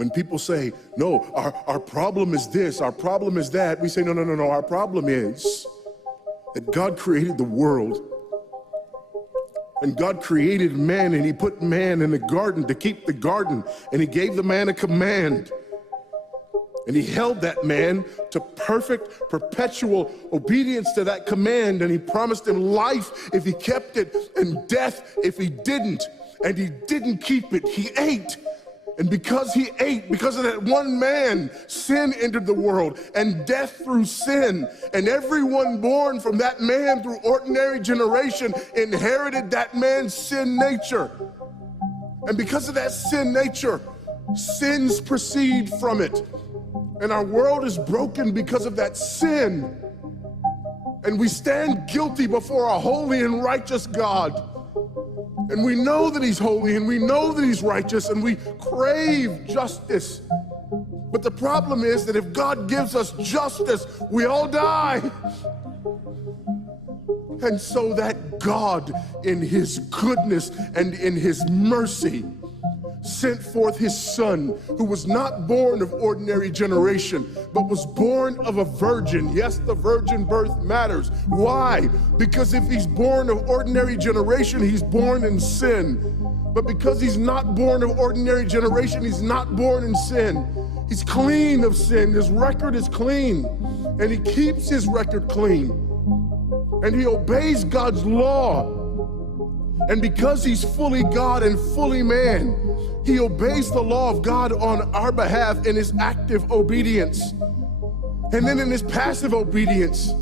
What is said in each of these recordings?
When people say, no, our problem is this, our problem is that, we say, no, our problem is that God created the world, and God created man, and he put man in the garden to keep the garden, and he gave the man a command, and he held that man to perfect, perpetual obedience to that command, and he promised him life if he kept it, and death if he didn't, and he didn't keep it. He ate. And because he ate, because of that one man, sin entered the world, and death through sin. And everyone born from that man through ordinary generation inherited that man's sin nature. And because of that sin nature, sins proceed from it. And our world is broken because of that sin. And we stand guilty before a holy and righteous God. And we know that he's holy, and we know that he's righteous, and we crave justice. But the problem is that if God gives us justice, we all die. And so that God, in his goodness and in his mercy, sent forth his son, who was not born of ordinary generation, but was born of a virgin. Yes, the virgin birth matters. Why? Because if he's born of ordinary generation, he's born in sin. But because he's not born of ordinary generation, he's not born in sin. He's clean of sin. His record is clean, and he keeps his record clean. And he obeys God's law. And because he's fully God and fully man, he obeys the law of God on our behalf in his active obedience. And then in his passive obedience,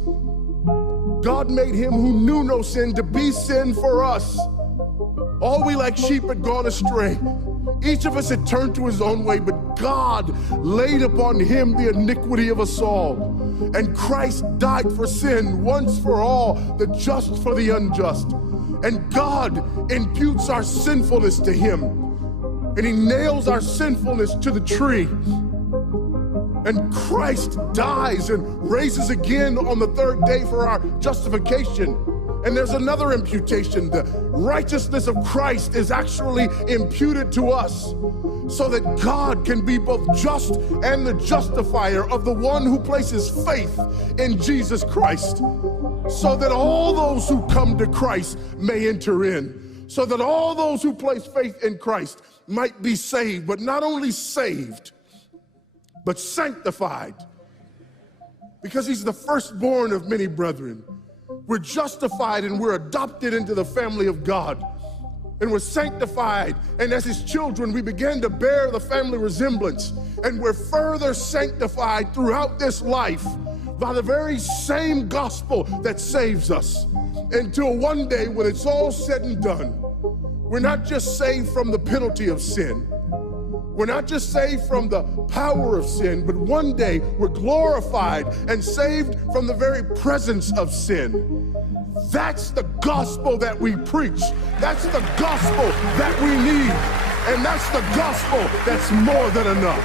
God made him who knew no sin to be sin for us. All we like sheep had gone astray. Each of us had turned to his own way, but God laid upon him the iniquity of us all. And Christ died for sin once for all, the just for the unjust. And God imputes our sinfulness to him. And he nails our sinfulness to the tree. And Christ dies and raises again on the third day for our justification. And there's another imputation. The righteousness of Christ is actually imputed to us, so that God can be both just and the justifier of the one who places faith in Jesus Christ, so that all those who come to Christ may enter in, so that all those who place faith in Christ might be saved, but not only saved, but sanctified, because he's the firstborn of many brethren. We're justified and we're adopted into the family of God, and we're sanctified, and as his children we begin to bear the family resemblance, and we're further sanctified throughout this life by the very same gospel that saves us, until one day when it's all said and done, we're not just saved from the penalty of sin, we're not just saved from the power of sin, but one day we're glorified and saved from the very presence of sin. That's the gospel that we preach. That's the gospel that we need. And that's the gospel that's more than enough.